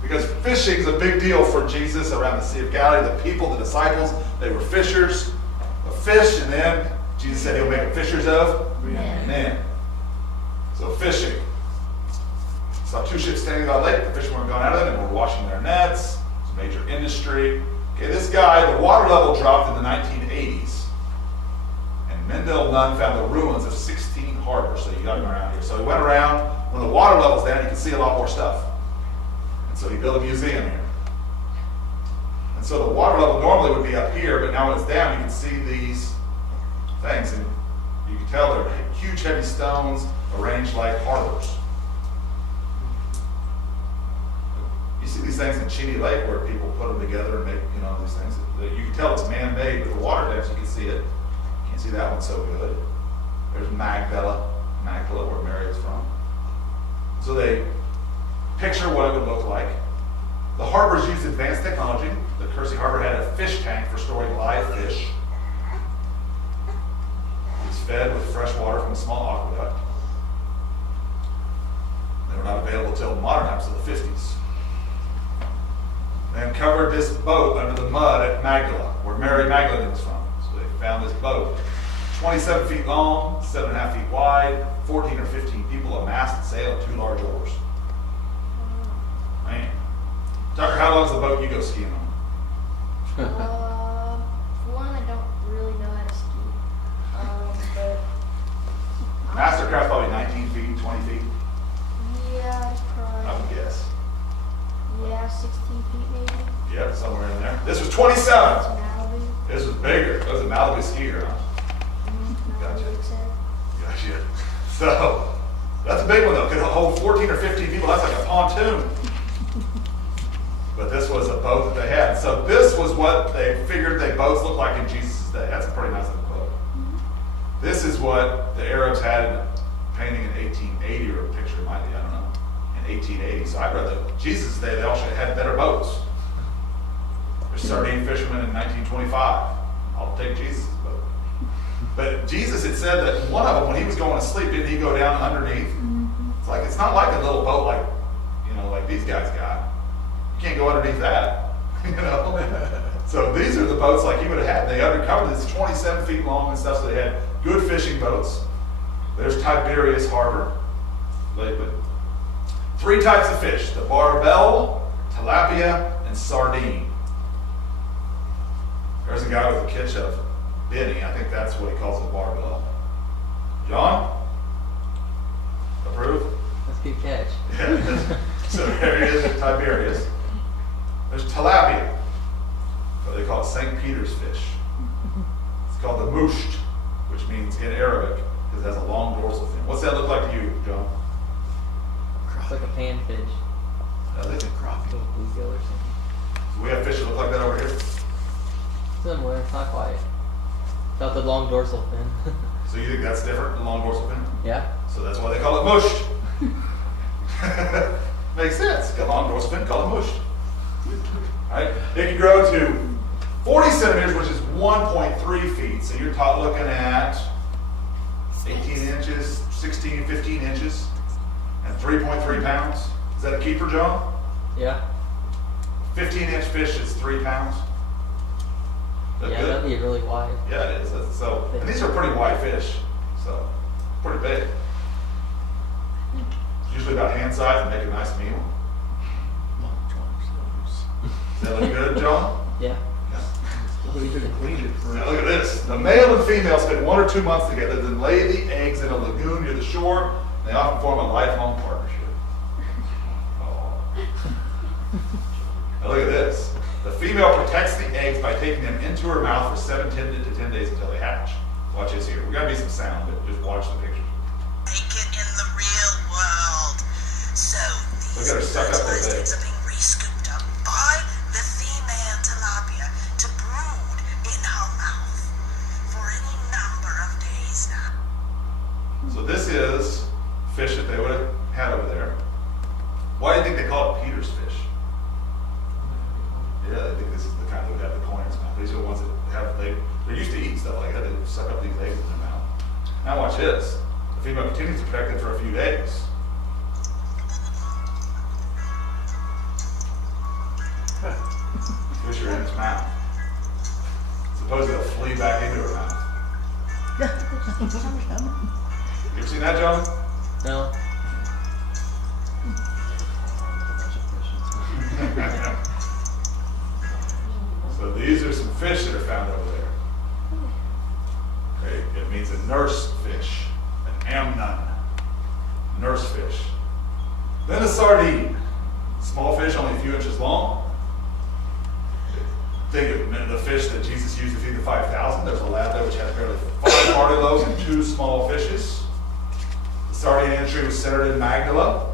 Because fishing is a big deal for Jesus around the Sea of Galilee. The people, the disciples, they were fishers of fish, and then Jesus said he'll make them fishers of men. So fishing. Saw 2 ships standing by the lake. The fishermen were gone out of them and were washing their nets. It's a major industry. Okay, this guy, the water level dropped in the 1980s. And Mendel Nunn found the ruins of 16 harbors. So you got him around here. So he went around. When the water level's down, you can see a lot more stuff. And so he built a museum here. And so the water level normally would be up here, but now when it's down, you can see these things. And you can tell they're huge, heavy stones arranged like harbors. You see these things in Cheney Lake where people put them together and make, these things. You can tell it's man-made, but the water depths, you can see it. Can't see that one so good. There's Magdala, where Mary is from. So they picture what it would look like. The harbors used advanced technology. The Kersey Harbor had a fish tank for storing live fish. It was fed with fresh water from a small aqueduct. They were not available until modern times, so the 50s. and covered this boat under the mud at Magdala, where Mary Magdalene was from. So they found this boat, 27 feet long, 7.5 feet wide, 14 or 15 people, a mast and sail, and 2 large oars. Man. Tucker, how long's the boat you go skiing on? For one, I don't really know how to ski. But Mastercraft probably 19 feet, 20 feet, yeah, it's I would probably, guess. yeah, 16 feet maybe. Yep, somewhere in there. This was 27. It's Malibu. This was bigger. That was a Malibu skier, huh? Gotcha. Malibu, it said. Gotcha. So, that's a big one though. Could hold 14 or 15 people. That's like a pontoon. But this was a boat that they had. So this was what they figured they boats looked like in Jesus' day. That's a pretty nice little boat. This is what the Arabs had in a painting in 1880, or a picture might be, I don't know, in 1880. So I'd rather, Jesus' day, they all should have had better boats. There's sardine fishermen in 1925. I'll take Jesus' boat. But Jesus had said that one of them, when he was going to sleep, didn't he go down underneath? It's like, it's not like a little boat like, you know, like these guys got. You can't go underneath that, you know? So these are the boats like he would have had. They undercovered this 27 feet long and stuff, so they had good fishing boats. There's Tiberias Harbor. But 3 types of fish: the barbel, tilapia, and sardine. There's a guy with a catch of Benny. I think that's what he calls a barbel. John? Approve? That's a good catch. Yeah. So there he is at Tiberias. There's tilapia. What they call it, St. Peter's fish. It's called the musht, which means in Arabic, because it has a long dorsal fin. What's that look like to you, John? It's like a panfish. They think crappie. Little bluegill or something. Do we have fish that look like that over here? Similar, it's not quite. Got the long dorsal fin. So you think that's different, the long dorsal fin? Yeah. So that's why they call it musht. Makes sense. Got long dorsal fin, call it musht. Right? It can grow to 40 centimeters, which is 1.3 feet. So you're looking at 18 inches, 16, 15 inches, and 3.3 pounds. Is that a keeper, John? Yeah. 15-inch fish is 3 pounds. That Yeah, good? that'd be really wide. Yeah, it is. So, and these are pretty wide fish, so pretty big. It's usually about hand size and make a nice meal. Does that look good, John? Yeah. We could have cleaned it for Now look at this. The male and female spend 1 or 2 months together, then lay the eggs in a lagoon near the shore. They often form a lifelong partnership. Oh. Now look at this. The female protects the eggs by taking them into her mouth for 7 to 10 days until they hatch. Watch this here. We're going to be some sound, but just watch the picture. Make it in the real world. So Look at her suck up those eggs. are being re-scooped up by the female tilapia to brood in her mouth for any number of days now. So this is fish that they would have had over there. Why do you think they call it Peter's fish? Yeah, I think this is the kind that would have the coin in its mouth. These are the ones that have, they're used to eating stuff like that. They suck up these eggs in their mouth. Now watch this. The female continues to protect them for a few days. Fish are in its mouth. Suppose they'll flee back into her mouth. You ever seen that, John? No. So these are some fish that are found over there. Okay, it means a nurse fish, an amnon, nurse fish. Then a sardine, small fish, only a few inches long. Think of the fish that Jesus used to feed the 5,000. There's a lab there which had barely 5 barley loaves and 2 small fishes. The sardine industry was centered in Magdala.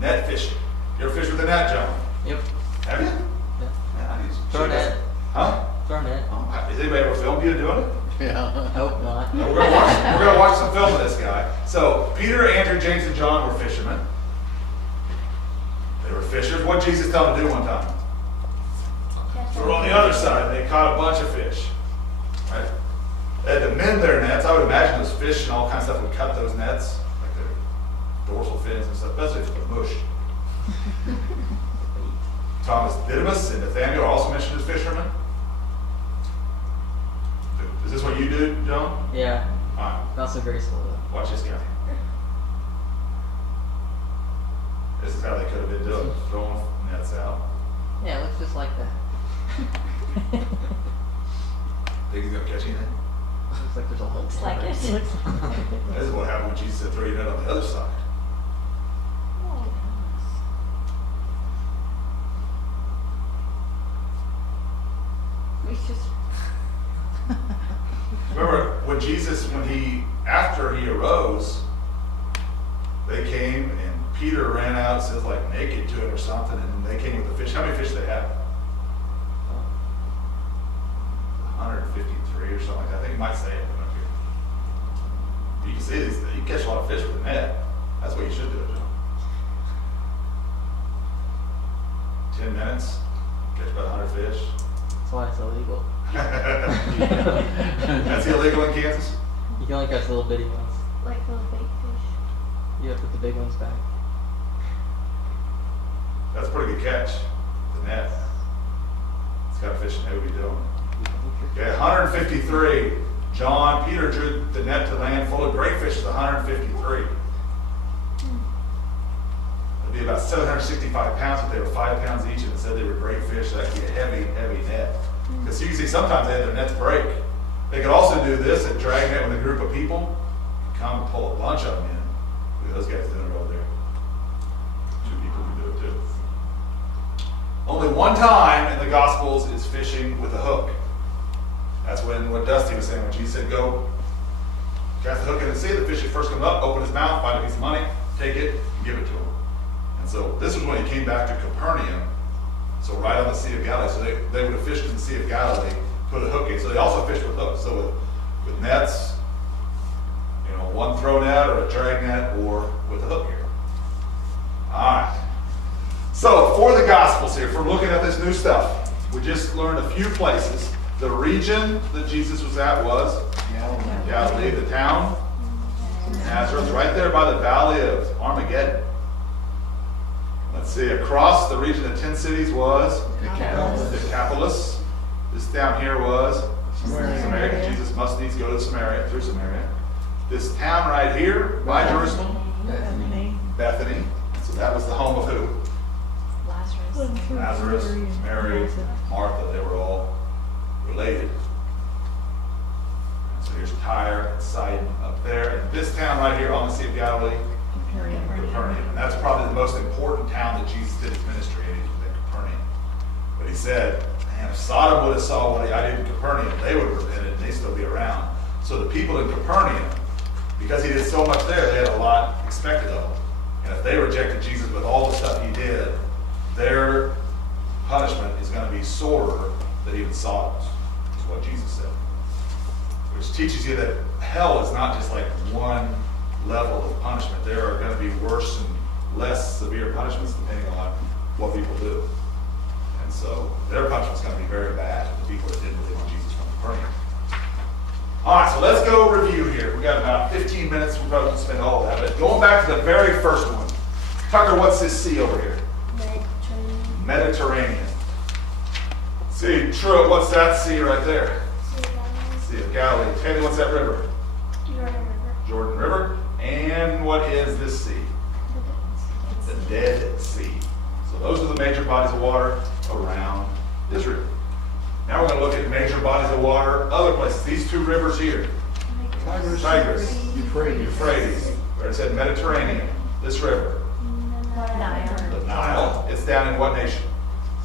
Net fishing. You ever fish with a net, John? Yep. Have you? Yeah. Yeah, I use Throw net. Huh? Throw net. Oh, is anybody ever filmed you doing it? Yeah. Hope not. No, we're gonna watch some film of this guy. So Peter, Andrew, James, and John were fishermen. They were fishers. What did Jesus tell them to do one time? They were on the other side. They caught a bunch of fish. Right? They had to mend their nets. I would imagine those fish and all kinds of stuff would cut those nets, like their dorsal fins and stuff, especially if they're mushed. Thomas Didymus and Nathaniel are also mentioned as fishermen. Is this what you do, John? Yeah, All right, not so graceful though. watch this guy. This is how they could have been doing, throwing nets out. Yeah, it looks just like that. Think he's gonna catch anything? Looks like there's a hole. Looks like it. This is what happened when Jesus said throw your net on the other side. We just. Remember when Jesus, after he arose, they came and Peter ran out, says like naked to him or something, and they came with the fish. How many fish did they have? 153 or something like that. I think you might say it up here. You can see these. You can catch a lot of fish with a net. That's what you should do, John. 10 minutes, catch about 100 fish. That's why it's illegal. That's illegal in Kansas? You can only catch little bitty ones. Like little fake fish. You have to put the big ones back. That's a pretty good catch. The net. It's got fish and they would be doing. Okay, 153. John, Peter drew the net to land full of great fish. 153. It'd be about 765 pounds if they were 5 pounds each, and it said they were great fish. So that'd be a heavy, heavy net. Because you can see sometimes they have their nets break. They could also do this and drag net with a group of people. Come and pull a bunch of them in. Look at those guys doing it over there. 2 people can do it too. Only one time in the Gospels is fishing with a hook. That's what Dusty was saying when Jesus said, go cast the hook in the sea. The fish first come up, open his mouth, find a piece of money, take it, and give it to him. And so this was when he came back to Capernaum, so right on the Sea of Galilee. So they would have fished in the Sea of Galilee, put a hook in. So they also fished with hooks. So with nets, one throw net or a drag net or with a hook here. All right. So for the Gospels here, if we're looking at this new stuff, we just learned a few places. The region that Jesus was at was Galilee, the town, Nazareth, right there by the valley of Armageddon. Let's see, across the region of 10 cities was Decapolis. This down here was Samaria. Jesus must needs go to Samaria, through Samaria. This town right here by Jerusalem, Bethany. So that was the home of who? Lazarus. Lazarus, Mary, Martha. They were all related. So here's Tyre and Sidon up there. And this town right here on the Sea of Galilee, Capernaum. And that's probably the most important town that Jesus did his ministry in, Capernaum. But he said, man, if Sodom would have saw what I did in Capernaum, they would have repented and they'd still be around. So the people in Capernaum, because he did so much there, they had a lot expected of him. And if they rejected Jesus with all the stuff he did, their punishment is going to be sorer than even Sodom's, is what Jesus said. Which teaches you that hell is not just like one level of punishment. There are going to be worse and less severe punishments depending on what people do. And so their punishment is going to be very bad to the people that didn't believe on Jesus from Capernaum. All right, so let's go review here. We got about 15 minutes. We're probably going to spend all of that. But going back to the very first one. Tucker, what's this sea over here? Mediterranean. See, Truett, what's that sea right there? Sea of Galilee. Teddy, what's that river? Jordan River. And what is this sea? The Dead Sea. So those are the major bodies of water around Israel. Now we're going to look at major bodies of water other places. These 2 rivers here. Tigris. Euphrates. Where it said Mediterranean. This river. The Nile. It's down in what nation?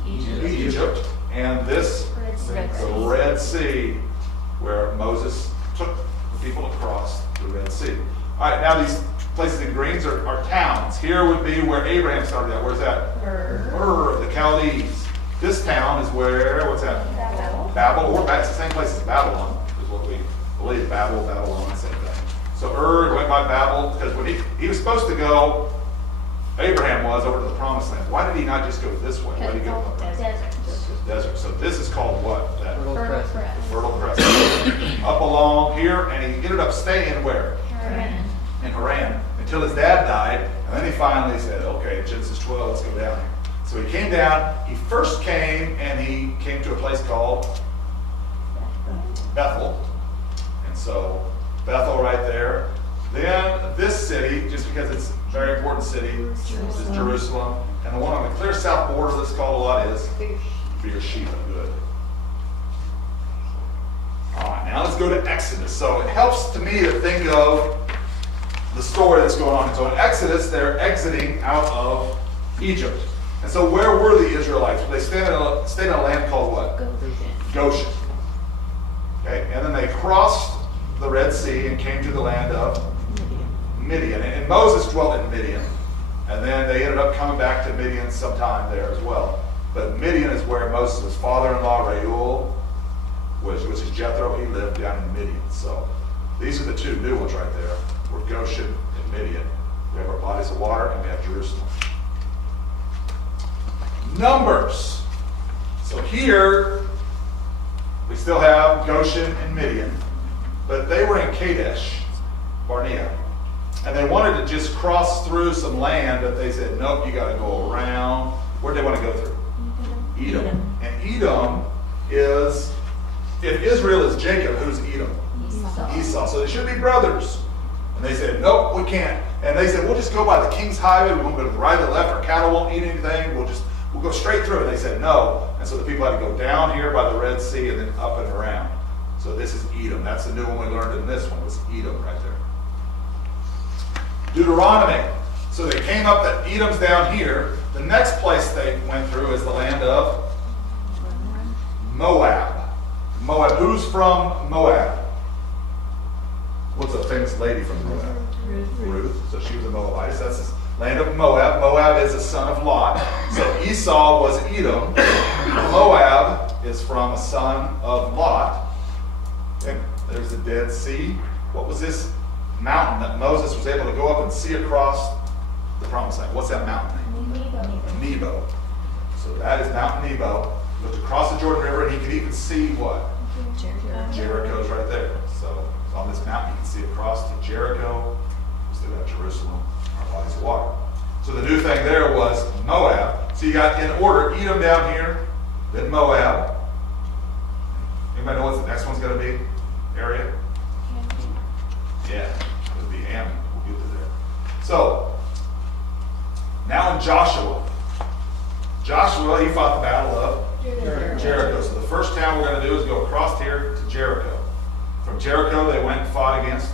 Egypt. And this, the Red Sea, where Moses took the people across the Red Sea. All right, now these places in greens are towns. Here would be where Abraham started out. Where's that? Ur, the Chaldees. This town is where, what's that? Babel, or it's the same place as Babylon, is what we believe. Babylon, same thing. So Ur went by Babel, because when he was supposed to go, Abraham was over to the promised land. Why did he not just go this way? Why did he go up there? Desert. So this is called what? That Fertile Crescent. Up along here, and he ended up staying where? In Haran. Until his dad died, and then he finally said, okay, Genesis 12, let's go down here. So he came down, he first came and he came to a place called Bethel. And so Bethel right there. Then this city, just because it's a very important city, is Jerusalem. And the one on the clear south border that's called a lot is Beersheba. Good. All right, now let's go to Exodus. So it helps to me to think of the story that's going on. So in Exodus, they're exiting out of Egypt. And so where were the Israelites? They stayed in a land called what? Goshen. Okay, and then they crossed the Red Sea and came to the land of Midian. And Moses dwelt in Midian. And then they ended up coming back to Midian sometime there as well. But Midian is where Moses' father-in-law, Reuel, which is Jethro, he lived down in Midian. So these are the two new ones right there. We're Goshen and Midian. We have our bodies of water and we have Jerusalem. Numbers. So here, we still have Goshen and Midian, but they were in Kadesh Barnea. And they wanted to just cross through some land, but they said, nope, you got to go around. Where'd they want to go through? Edom. And Edom is, if Israel is Jacob, who's Edom? Esau. So they should be brothers. And they said, nope, we can't. And they said, we'll just go by the King's Highway. We won't go to the right or the left. Our cattle won't eat anything. We'll go straight through. And they said, no. And so the people had to go down here by the Red Sea and then up and around. So this is Edom. That's the new one we learned in this one, was Edom right there. Deuteronomy. So they came up, that Edom's down here. The next place they went through is the land of Moab. Moab. Who's from Moab? What's a famous lady from Moab? Ruth. So she was a Moabite. So that's the land of Moab. Moab is a son of Lot. So Esau was Edom. Moab is from a son of Lot. And there's the Dead Sea. What was this mountain that Moses was able to go up and see across the promised land? What's that mountain name? Nebo. So that is Mount Nebo. Looked across the Jordan River and he could even see what? Jericho's right there. So on this mountain you can see across to Jericho. We still got Jerusalem, our bodies of water. So the new thing there was Moab. So you got in order Edom down here, then Moab. Anybody know what the next one's going to be? Area? Yeah, it would be Ammon. We'll get to there. So, now in Joshua. Joshua, he fought the battle of Jericho. So the first town we're going to do is go across here to Jericho. From Jericho, they went and fought against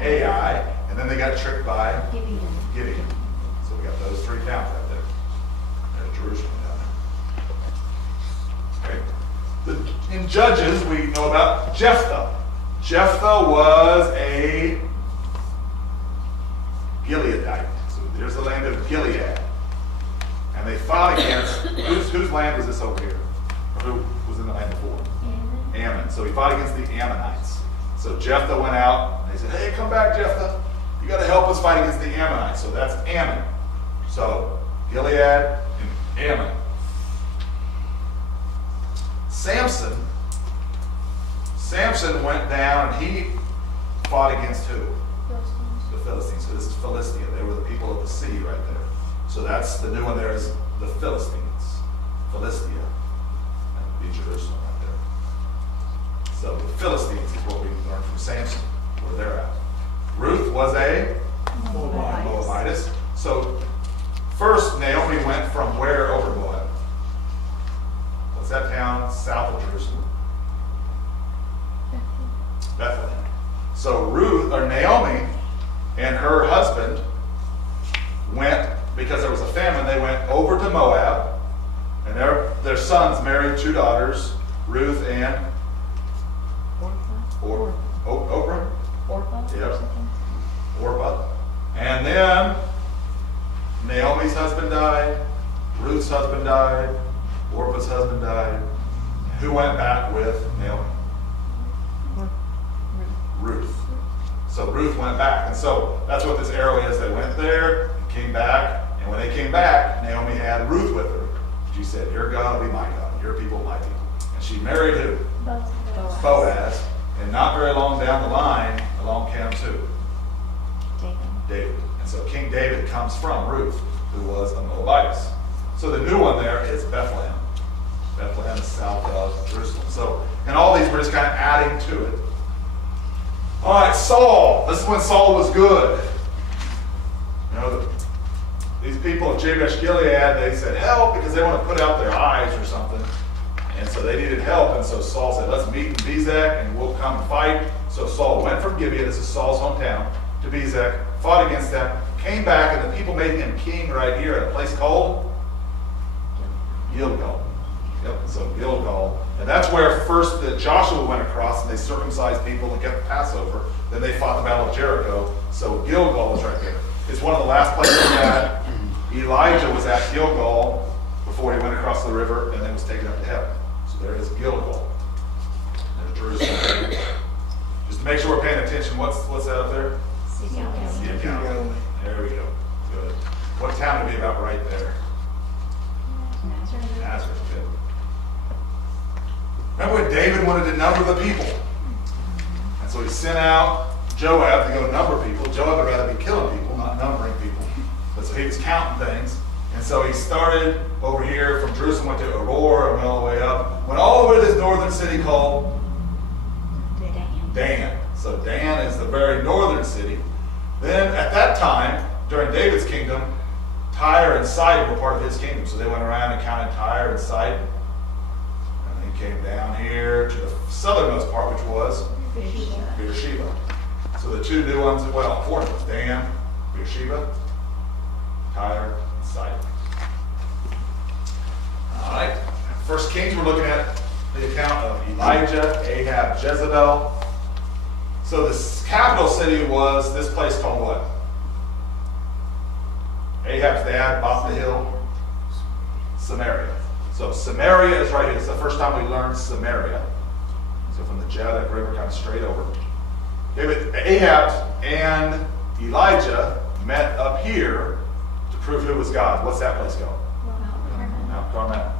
Ai, and then they got tricked by Gideon. So we got those three towns right there. There's Jerusalem down there. Okay. In Judges, we know about Jephthah. Jephthah was a Gileadite. So there's the land of Gilead. And they fought against, whose land was this over here? Or who was in the land before? Ammon. So he fought against the Ammonites. So Jephthah went out, and they said, hey, come back, Jephthah. You got to help us fight against the Ammonites. So that's Ammon. So Gilead and Ammon. Samson went down and he fought against who? The Philistines. So this is Philistia. They were the people of the sea right there. So that's the new one there is the Philistines. Philistia. That would be Jerusalem right there. So the Philistines is what we learned from Samson, where they're at. Ruth was a Moabitess. So first Naomi went from where over Moab? What's that town south of Jerusalem? Bethlehem. So Naomi and her husband went, because there was a famine, they went over to Moab, and their sons married two daughters, Ruth and Oprah. Yep. Orpah. And then Naomi's husband died, Ruth's husband died, Orpah's husband died. Who went back with Naomi? Ruth. So Ruth went back. And so that's what this arrow is. They went there, came back, and when they came back, Naomi had Ruth with her. She said, your God will be my God, your people my people. And she married who? Boaz. And not very long down the line, along comes who? David. And so King David comes from Ruth, who was a Moabitess. So the new one there is Bethlehem. Bethlehem is south of Jerusalem. So, and all these were just kind of adding to it. All right, Saul. This is when Saul was good. You know, these people of Jabesh Gilead, they said help because they want to put out their eyes or something. And so they needed help. And so Saul said, let's meet in Bezek and we'll come and fight. So Saul went from Gibeah, this is Saul's hometown, to Bezek, fought against them, came back, and the people made him king right here at a place called Gilgal. Yep, so Gilgal. And that's where first Joshua went across and they circumcised people and kept Passover. Then they fought the Battle of Jericho. So Gilgal is right there. It's one of the last places that Elijah was at Gilgal before he went across the river and then was taken up to heaven. So there is Gilgal. There's Jerusalem. Just to make sure we're paying attention, what's that up there? Sea Galilee. Sea of Galilee. There we go. Good. What town would be about right there? Nazareth. Nazareth. Good. Remember when David wanted to number the people? And so he sent out Joab to go number people. Joab would rather be killing people, not numbering people. But so he was counting things. And so he started over here from Jerusalem, went to Aurora, and went all the way up. Went all the way to this northern city called Dan. So Dan is the very northern city. Then at that time, during David's kingdom, Tyre and Sidon were part of his kingdom. So they went around and counted Tyre and Sidon. And he came down here to the southernmost part, which was Beersheba. So the two new ones, well, four new ones, Dan, Beersheba, Tyre, and Sidon. All right. First Kings, we're looking at the account of Elijah, Ahab, Jezebel. So the capital city was this place called what? Ahab's dad bought the hill. Samaria. So Samaria is right here. It's the first time we learned Samaria. So from the Jabbok River kind of straight over. Okay, but Ahab and Elijah met up here to prove who was God. What's that place called? Mount Carmel.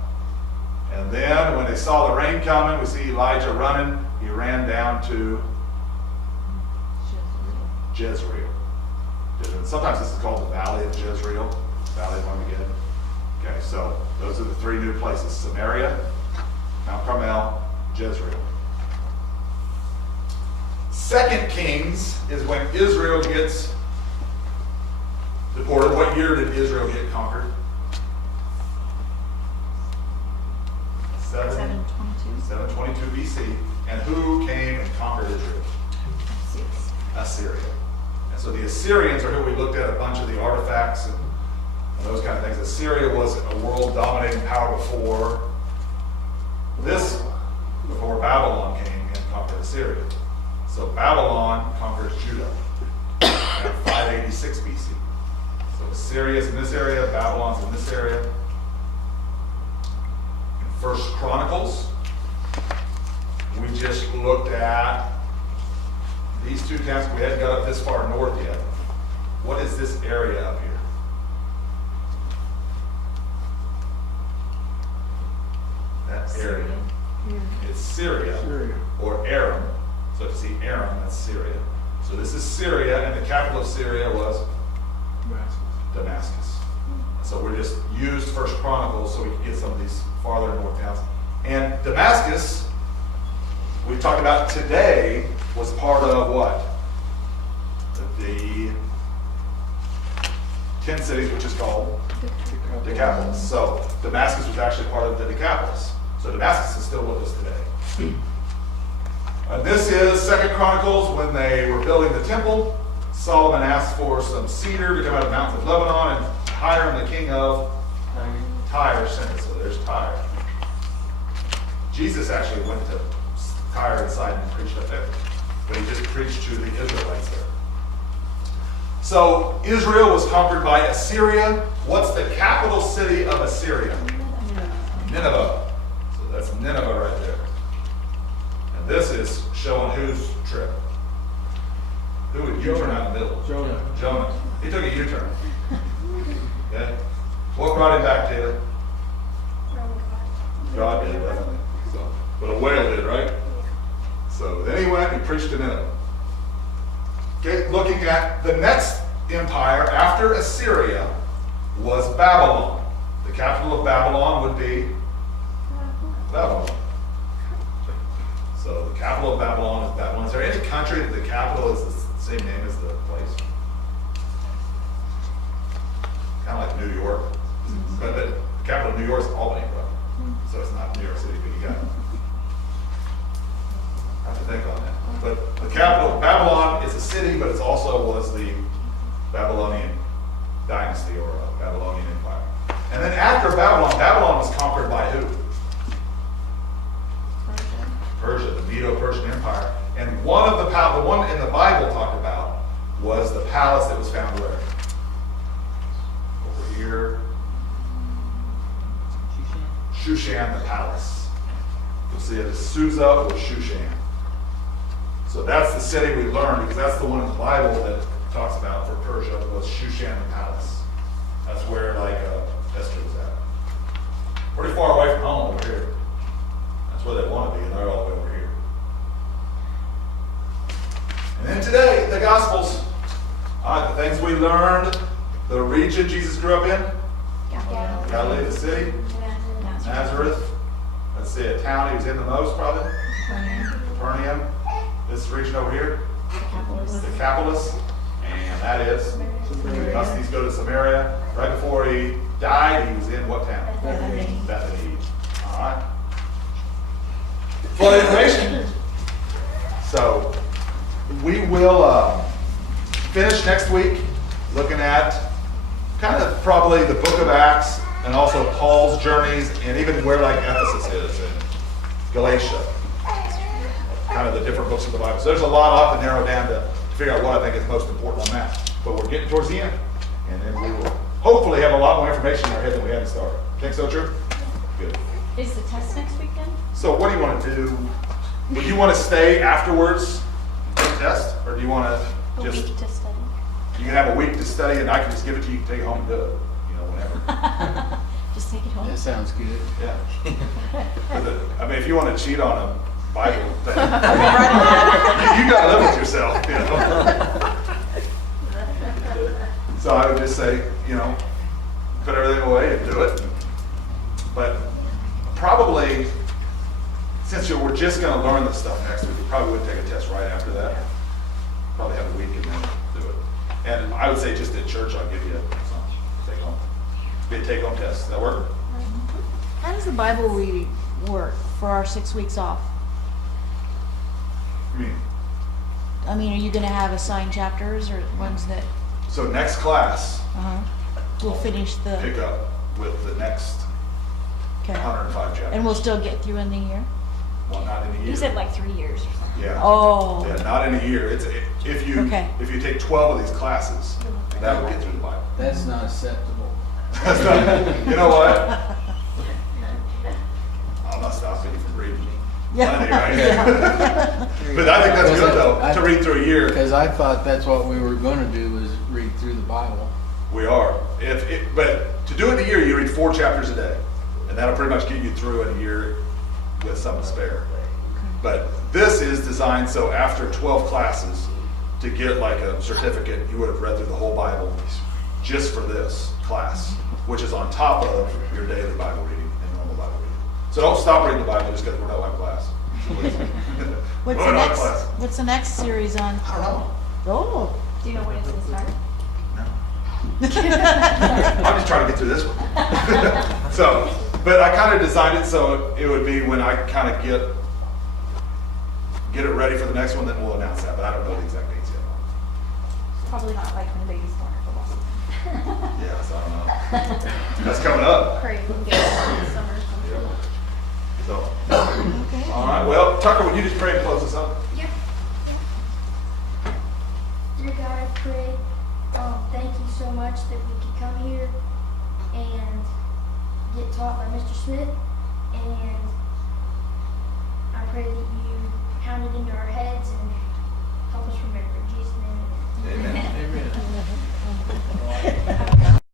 And then when they saw the rain coming, we see Elijah running. He ran down to Jezreel. Sometimes this is called the Valley of Jezreel, Valley of Armageddon. Okay, so those are the three new places: Samaria, Mount Carmel, Jezreel. Second Kings is when Israel gets deported. What year did Israel get conquered? 722 BC. And who came and conquered Israel? Assyria. And so the Assyrians are who we looked at a bunch of the artifacts and those kind of things. Assyria was a world dominating power before Babylon came and conquered Assyria. So Babylon conquers Judah in 586 BC. So Assyria's in this area, Babylon's in this area. In First Chronicles, we just looked at these two towns. We hadn't got up this far north yet. What is this area up here? That area. It's Syria, or Aram. So if you see Aram, that's Syria. So this is Syria, and the capital of Syria was Damascus. So we just used First Chronicles so we could get some of these farther north towns. And Damascus, we've talked about today, was part of what? The 10 cities, which is called Decapolis. So Damascus was actually part of the Decapolis. So Damascus is still with us today. This is Second Chronicles when they were building the temple. Solomon asked for some cedar to come out of the mountains of Lebanon, and Hiram, the king of Tyre, sent it. So there's Tyre. Jesus actually went to Tyre and Sidon and preached up there, but he just preached to the Israelites there. So Israel was conquered by Assyria. What's the capital city of Assyria? Nineveh. So that's Nineveh right there. And this is showing whose trip? Who would U-turn out in the middle? Jonah. He took a U-turn. Okay. What brought him back, Taylor? God did, definitely. So, but a whale did, right? So then he went and preached to Nineveh. Okay, looking at the next empire after Assyria was Babylon, the capital of Babylon would be Babylon. So the capital of Babylon is Babylon. Is there any country that the capital is the same name as the place? Kind of like New York. But the capital of New York is Albany, bro. So it's not New York City, but you got it. I have to think on that. But the capital, Babylon is a city, but it also was the Babylonian dynasty or Babylonian empire. And then after Babylon, Babylon was conquered by who? Persia, the Medo-Persian Empire. And the one in the Bible talked about was the palace that was found where? Over here. Shushan, the palace. You'll see it as Susa or Shushan. So that's the city we learned, because that's the one in the Bible that talks about for Persia was Shushan, the palace. That's where Esther was at. Pretty far away from home over here. That's where they want to be, and they're all the way over here. And then today, the Gospels. All right, the things we learned, the region Jesus grew up in, Galilee, the city, Nazareth. Let's see, a town he was in the most, probably. Capernaum. This region over here, the Decapolis, and that is. Thus these go to Samaria. Right before he died, he was in what town? Bethany. All right. Full information. So we will finish next week looking at kind of probably the book of Acts and also Paul's journeys and even where like Ephesus is and Galatia. Kind of the different books of the Bible. So there's a lot I'll have to narrow down to figure out what I think is most important on that. But we're getting towards the end. And then we will hopefully have a lot more information in our head than we had to start. Think so, Drew? Good. Is the test next weekend? So what do you want to do? Would you want to stay afterwards and take a test? Or do you want to A just... week to study. You can have a week to study and I can just give it to you. You can take it home and do it. You know, whenever. Just take it home. That sounds good. Yeah. I mean, if you want to cheat on a Bible thing, you got to live with yourself, you know. So I would just say, you know, put everything away and do it. But probably, since we're just going to learn this stuff next week, we probably wouldn't take a test right after that. Probably have a week and then do it. And I would say just at church, I'll give you some take-home. Be a take-home test. Does that work? How does the Bible reading work for our 6 weeks off? I mean, are you going to have assigned chapters or ones that So next class, we'll finish the... pick up with the next Okay. 105 chapters. And we'll still get through in the year? Well, not in a year. You said like 3 years or something. Yeah. Oh. Yeah, not in a year. If you Okay. take 12 of these classes, that would get through the Bible. That's not acceptable. That's not, you know what? I'm not stopping you from reading. Plenty, right? But I think that's good though, to read through a year. Because I thought that's what we were going to do was read through the Bible. We are. But to do it in a year, you read 4 chapters a day. And that'll pretty much get you through in a year with some to spare. But this is designed so after 12 classes, to get like a certificate, you would have read through the whole Bible just for this class, which is on top of your daily Bible reading and normal Bible reading. So don't stop reading the Bible just because we're not in class. What's the next series on? I don't know. Oh. Do you know when it's going to start? I'm just trying to get through this one. So, but I kind of designed it so it would be when I kind of get it ready for the next one, then we'll announce that. But I don't know the exact dates yet. Probably not like when the baby's born or football. Yeah, so I don't know. That's coming up. Pray we can get it in the summer or something. So, Okay. all right. Well, Tucker, would you just pray and close us up? Yeah. Dear God, I pray, thank you so much that we could come here and get taught by Mr. Smith. And I pray that you pound it into our heads and help us remember. In Jesus' name, amen. Amen. Amen.